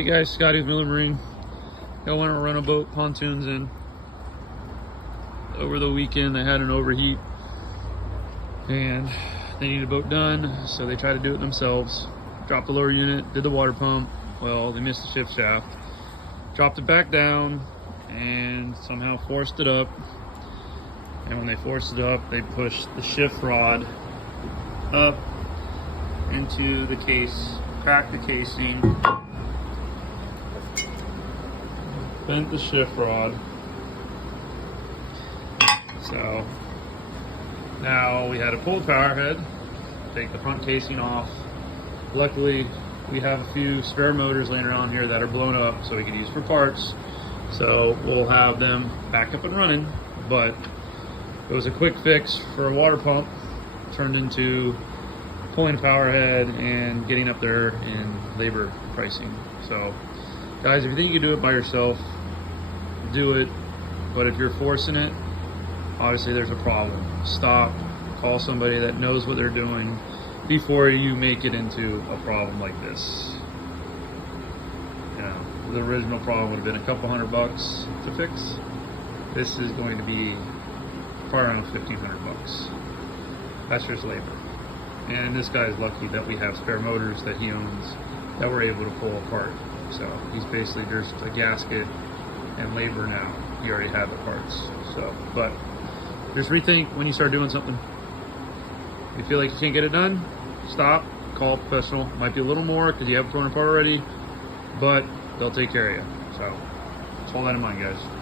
Hey guys, Scotty with Miller Marine. I want to run a boat, pontoons in. Over the weekend they had an overheat and they needed a boat done, so they tried to do it themselves. Dropped the lower unit, did the water pump. Well, they missed the shift shaft. Dropped it back down and somehow forced it up. And when they forced it up, they pushed the shift rod up into the case, cracked the casing, bent the shift rod. So now we had to pull the power head, take the front casing off. Luckily, we have a few spare motors laying around here that are blown up, so we could use for parts. So we'll have them back up and running. But it was a quick fix for a water pump, turned into pulling a power head and getting up there in labor pricing. So guys, if you think you can do it by yourself, do it. But if you're forcing it, obviously there's a problem. Stop, call somebody that knows what they're doing before you make it into a problem like this. You know, the original problem would have been a couple $100 to fix. This is going to be probably around $1,500. That's just labor. And this guy's lucky that we have spare motors that he owns that we're able to pull apart. So he's basically just a gasket and labor now. He already had the parts. So, but just rethink when you start doing something. If you feel like you can't get it done, stop, call a professional. Might be a little more because you have it torn apart already, but they'll take care of you. So just hold that in mind, guys.